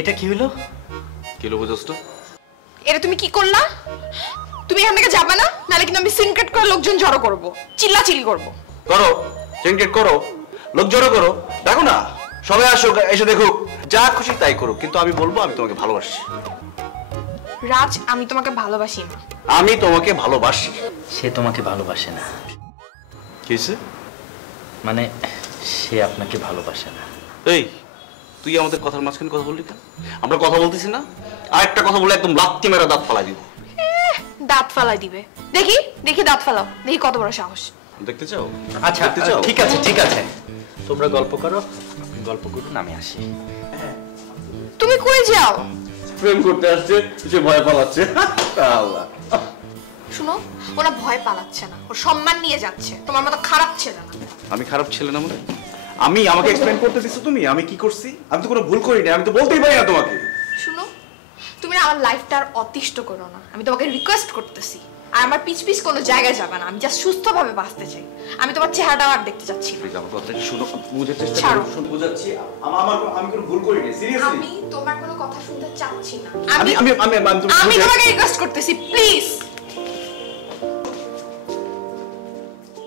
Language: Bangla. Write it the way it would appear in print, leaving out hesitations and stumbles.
এটা কি হলো? কি হলো বুঝছ তো? এটা তুমি কি করলা? তুমি এখান থেকে যাবে না, নাহলে কিন্তু আমি সিনক্রেট করে লোকজন জড়ো করবো, চিল্লাচিল্লি করবো। করো, সিনক্রেট করো, লোক জড়ো করো, দেখো না সবাই আসুক, এসে দেখুক, যা খুশি তাই করুক, কিন্তু আমি বলবো আমি তোমাকে ভালোবাসি। রাজ, আমি তোমাকে ভালোবাসি না। আমি তোমাকে ভালোবাসি। সে তোমাকে ভালোবাসে না। কিসে? মানে সে আপনাকে ভালোবাসে না। এই তুই আমাদের কথার মাঝখানে কথা বললি কেন? আমরা কথা বলতেছি না? আরেকটা কথা বলে একদম লাত্তি মেরে দাঁত ফালাই দিব। দাঁত ফালাই দিবে? দেখি দেখি দাঁত ফালাও, দেখি কত বড় সাহস। দেখতে চাও? আচ্ছা দেখতে চাও? ঠিক আছে ঠিক আছে, তোমরা গল্প করো, গল্প করুন, আমি আসি। তুমি কই যাও? প্রেম করতে আসছে, সে ভয় পালাচ্ছে। আল্লাহ। শুনো, ওরা ভয় পালাচ্ছে না, ও সম্মান নিয়ে যাচ্ছে। তোমার মতো খারাপ ছেলে না। আমি খারাপ ছেলে না মানে? আমি আমাকে এক্সপ্লেইন করতে দিছো তুমি? আমি কি করছি? আমি তো কোনো ভুল করিনি, আমি তো বলতেই পারি না তোমাকে। শুনো, তুমি আমার লাইফটা আর অতিষ্ঠ করো না, আমি তোমাকে রিকোয়েস্ট করতেছি। আর আমার পিছ পিছ কোনো জায়গায় যাবে না, আমি জাস্ট সুস্থভাবে বাঁচতে চাই। আমি তোমার চেহারাটাও আর দেখতে চাচ্ছি না। প্লিজ আমার কথাটা শুনো, বুঝার চেষ্টা ছাড়ো। করো। শুন, বুঝাচ্ছি, আমি কোনো ভুল করিনি, সিরিয়াসলি। আমি তোমার কোনো কথা শুনতে চাচ্ছি না। আমি আমি তোমাকে রিকোয়েস্ট করতেছি, প্লিজ।